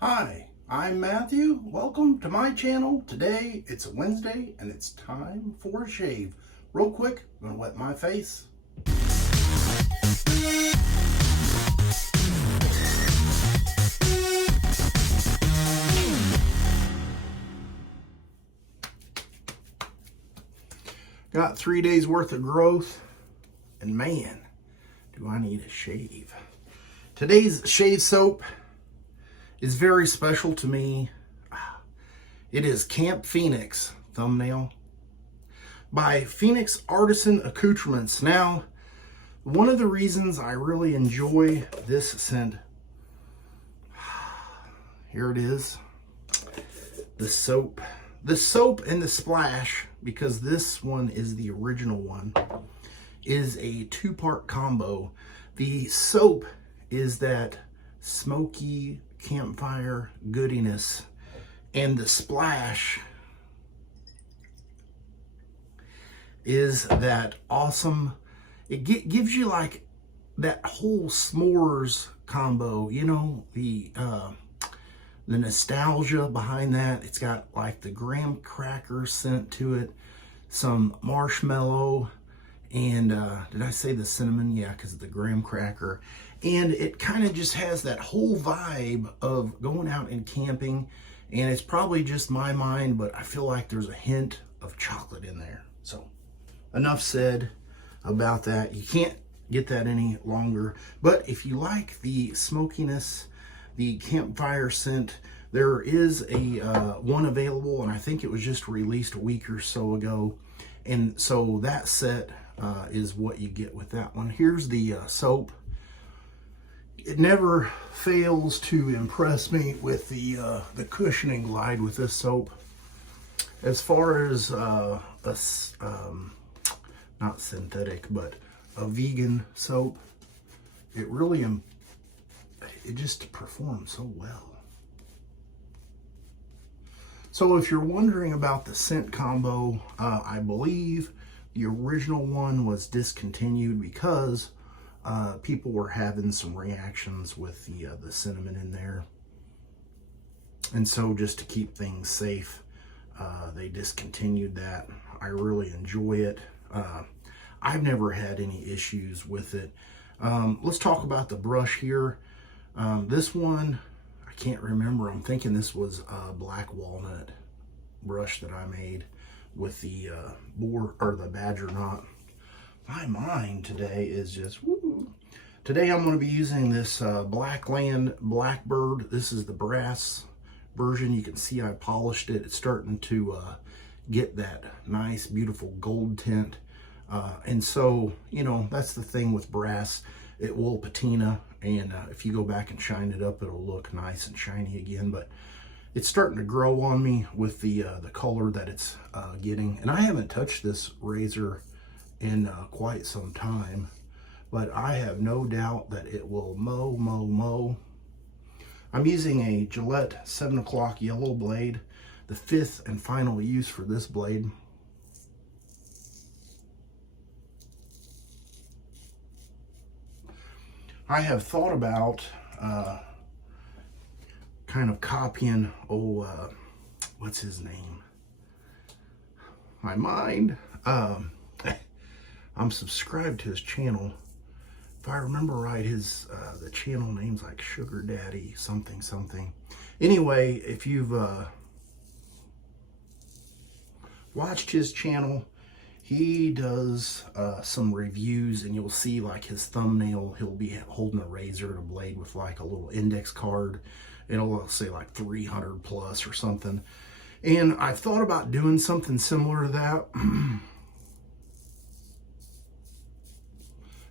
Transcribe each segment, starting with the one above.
Hi, I'm Matthew. Welcome to my channel. Today it's a Wednesday and it's time for a shave. Real quick, I'm gonna wet my face. Got 3 days worth of growth, and man, do I need a shave. Today's shave soap is very special to me. It is Camp Phoenix thumbnail by Phoenix Artisan Accoutrements. Now, one of the reasons I really enjoy this scent, here it is, the soap. The soap and the splash, because this one is the original one, is a two-part combo. The soap is that smoky campfire goodiness, and the splash is that awesome, it gives you like that whole s'mores combo, you know, the nostalgia behind that. It's got like the graham cracker scent to it, some marshmallow, and did I say the cinnamon? Yeah, because of the graham cracker. And it kind of just has that whole vibe of going out and camping. And it's probably just my mind, but I feel like there's a hint of chocolate in there. So enough said about that. You can't get that any longer. But if you like the smokiness, the campfire scent, there is a one available, and I think it was just released a week or so ago. And so that set is what you get with that one. Here's the soap. It never fails to impress me with the cushioning glide with this soap. As far as not synthetic, but a vegan soap, it really it just performs so well. So if you're wondering about the scent combo, I believe the original one was discontinued because people were having some reactions with the cinnamon in there. And so just to keep things safe, they discontinued that. I really enjoy it. I've never had any issues with it. Let's talk about the brush here. This one, I can't remember. I'm thinking this was a black walnut brush that I made with the boar or the badger knot. My mind today is just woo. Today I'm going to be using this Blackland Blackbird. This is the brass version. You can see I polished it. It's starting to get that nice, beautiful gold tint. And so, you know, that's the thing with brass. It will patina, and if you go back and shine it up, it'll look nice and shiny again. But it's starting to grow on me with the color that it's getting. And I haven't touched this razor in quite some time, but I have no doubt that it will mow. I'm using a Gillette 7 o'clock yellow blade, the 5th and final use for this blade. I have thought about kind of copying, what's his name? My mind. I'm subscribed to his channel. If I remember right, his the channel name's like Sugar Daddy something. Anyway, if you've watched his channel, he does some reviews, and you'll see like his thumbnail, he'll be holding a razor and a blade with like a little index card. It'll say like 300 plus or something. And I thought about doing something similar to that.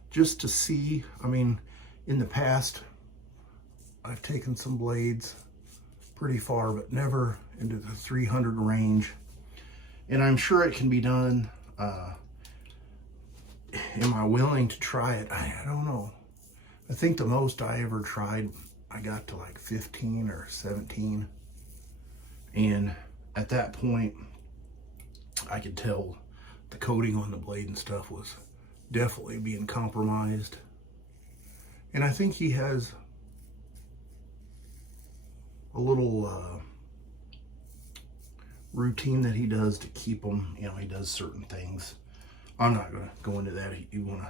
Just to see, I mean, in the past, I've taken some blades pretty far, but never into the 300 range. And I'm sure it can be done. Am I willing to try it? I don't know. I think the most I ever tried, I got to like 15 or 17. And at that point, I could tell the coating on the blade and stuff was definitely being compromised. And I think he has little routine that he does to keep them. You know, he does certain things. I'm not going to go into that. You want to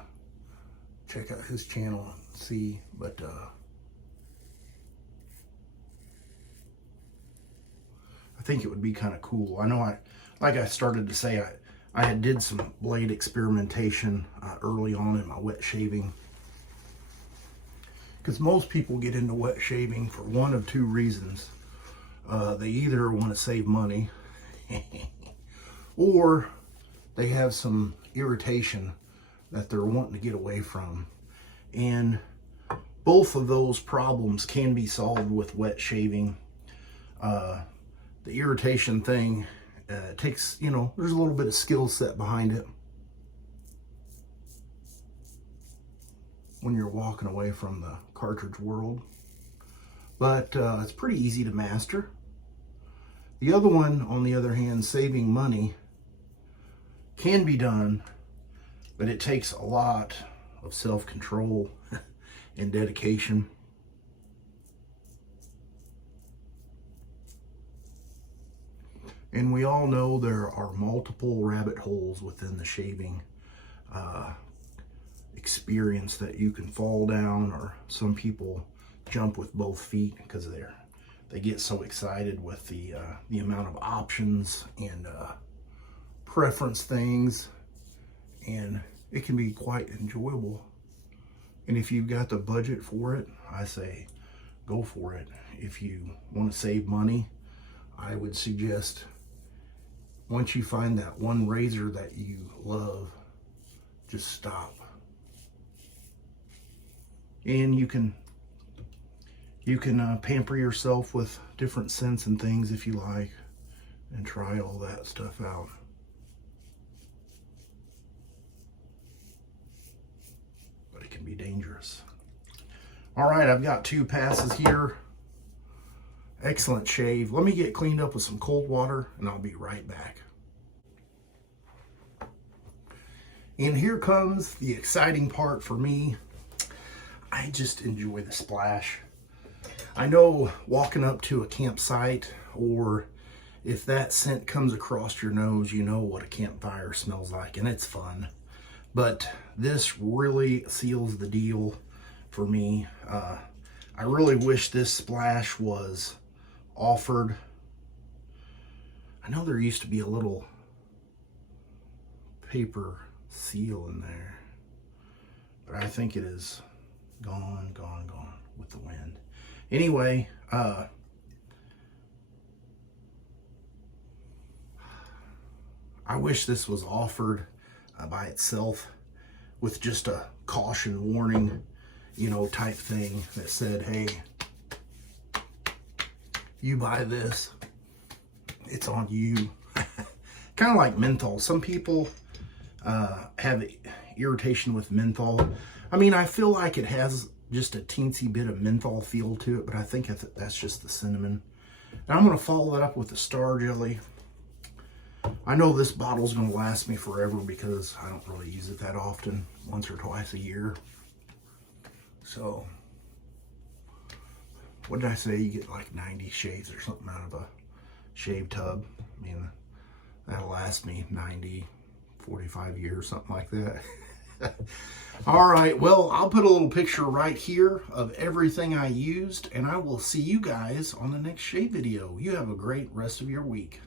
check out his channel and see, but I think it would be kind of cool. I know like I started to say, I had did some blade experimentation early on in my wet shaving, because most people get into wet shaving for one of two reasons. They either want to save money or they have some irritation that they're wanting to get away from. And both of those problems can be solved with wet shaving. The irritation thing takes, you know, there's a little bit of skill set behind it when you're walking away from the cartridge world. But it's pretty easy to master. The other one, on the other hand, saving money, can be done, but it takes a lot of self-control and dedication. And we all know there are multiple rabbit holes within the shaving experience that you can fall down, or some people jump with both feet because they get so excited with the amount of options and preference things, and it can be quite enjoyable. And if you've got the budget for it, I say go for it. If you want to save money, I would suggest, once you find that one razor that you love, just stop. And you can pamper yourself with different scents and things if you like, and try all that stuff out. But it can be dangerous. All right, I've got 2 passes here. Excellent shave. Let me get cleaned up with some cold water and I'll be right back. And here comes the exciting part for me. I just enjoy the splash. I know walking up to a campsite, or if that scent comes across your nose, you know what a campfire smells like, and it's fun. But this really seals the deal for me. I really wish this splash was offered. I know there used to be a little paper seal in there, but I think it is gone with the wind. Anyway, I wish this was offered by itself with just a caution warning, you know, type thing that said, hey, you buy this, it's on you. Kind of like menthol. Some people have irritation with menthol. I mean, I feel like it has just a teensy bit of menthol feel to it, but I think that's just the cinnamon. And I'm going to follow that up with the Star Jelly. I know this bottle's going to last me forever because I don't really use it that often, once or twice a year. So, what did I say? You get like 90 shaves or something out of a shave tub. I mean, that'll last me 90, 45 years, something like that. All right, well, I'll put a little picture right here of everything I used, and I will see you guys on the next shave video. You have a great rest of your week.